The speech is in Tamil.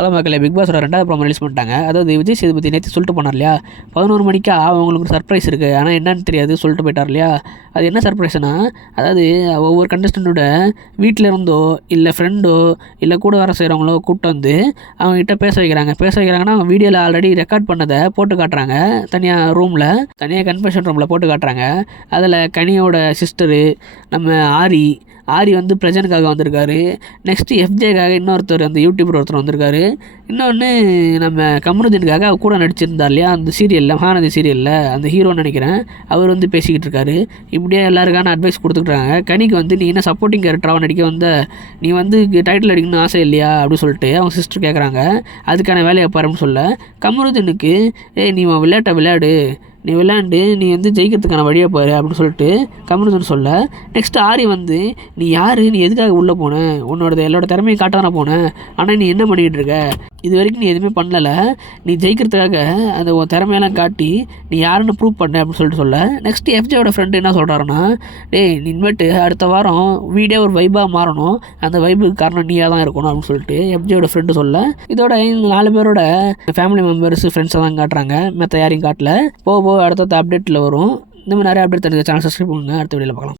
ஹலோ மக்களே பிக் பாஸோட ரெண்டாவது ப்ரோமோ ரிலீஸ் பண்ணிட்டாங்க. அதாவது விஜய் சேதுபதி நேற்று சொல்லிட்டு போனார் இல்லையா? பதினோரு மணிக்கா அவங்களுக்கு ஒரு சர்ப்ரைஸ் இருக்குது ஆனால் என்னன்னு தெரியாது சொல்லிட்டு போயிட்டார் இல்லையா? அது என்ன சர்ப்ரைஸ்னா அதாவது ஒவ்வொரு கண்டஸ்டண்ட்டோட வீட்டில் இருந்தோ இல்லை ஃப்ரெண்டோ இல்லை கூட வர செய்கிறவங்களோ கூப்பிட்டு வந்து அவங்ககிட்ட பேச வைக்கிறாங்க. பேச வைக்கிறாங்கன்னா அவங்க வீடியோவில் ஆல்ரெடி ரெக்கார்ட் பண்ணதை போட்டு காட்டுறாங்க. தனியாக ரூமில் தனியாக கன்ஃபெஷன் ரூமில் போட்டு காட்டுறாங்க. அதில் கனியோட சிஸ்டரு நம்ம ஆரி ஆரி வந்து பிரஜனுக்காக வந்திருக்காரு. நெக்ஸ்ட்டு எஃப்ஜேக்காக இன்னொருத்தர் அந்த யூடியூபர் ஒருத்தர் வந்திருக்காரு. இன்னொன்று நம்ம கமருதீனுக்காக அவர் கூட நடிச்சிருந்தார் இல்லையா? அந்த சீரியலில் மகாநதி சீரியலில் அந்த ஹீரோன்னு நினைக்கிறேன். அவர் வந்து பேசிக்கிட்டு இருக்காரு. இப்படியே எல்லாருக்கான அட்வைஸ் கொடுத்துட்றாங்க கனிக்கு வந்து நீ என்ன சப்போர்ட்டிங் கேரக்டராக நடிக்க வந்த? நீ வந்து டைட்டில் அடிக்கணும்னு ஆசை இல்லையா? அப்படின்னு சொல்லிட்டு அவங்க சிஸ்டர் கேட்குறாங்க அதுக்கான வேலையை பாருன்னு சொல்ல. கமருதீனுக்கு ஏய் நீ விளையாட்ட விளையாட்டை விளையாடு. நீ விளையாண்டு நீ வந்து ஜெயிக்கிறதுக்கான வழியை பாரு அப்படின்னு சொல்லிட்டு கமருதன் சொல்ல நெக்ஸ்ட் ஆரி வந்து நீ யார்? நீ எதுக்காக உள்ளே போன? உன்னோட எல்லாரோட திறமையை காட்டான போன? ஆனால் நீ என்ன பண்ணிகிட்டு இருக்க? இது வரைக்கும் நீ எதுவுமே பண்ணலை. நீ ஜெயிக்கிறதுக்காக அந்த உன் திறமையெல்லாம் காட்டி நீ யாருன்னு ப்ரூவ் பண்ண அப்படின்னு சொல்லிட்டு சொல்ல. நெக்ஸ்ட் எஃப்ஜேவோட ஃப்ரெண்டு என்ன சொல்கிறாருன்னா டேய் நீ இனிமேட்டு அடுத்த வாரம் வீடே ஒரு வைபாக மாறணும். அந்த வைபுக்கு காரணம் நீயாக தான் இருக்கணும். அப்படின்னு சொல்லிட்டு எஃப்ஜேவோட ஃப்ரெண்டு சொல்ல. இதோட நாலு பேரோட ஃபேமிலி மெம்பர்ஸ் ஃப்ரெண்ட்ஸை தான் காட்டுறாங்க. மற்ற யாரையும் காட்டல. போக போக அடுத்தடுத்த அப்டேட்டில் வரும். இந்த மாதிரி நிறைய அப்டேட் தெரிஞ்ச சேனல் சப்ஸ்கிரைப் பண்ணுங்கள் அடுத்த வீடியோவில் பார்க்கலாம்.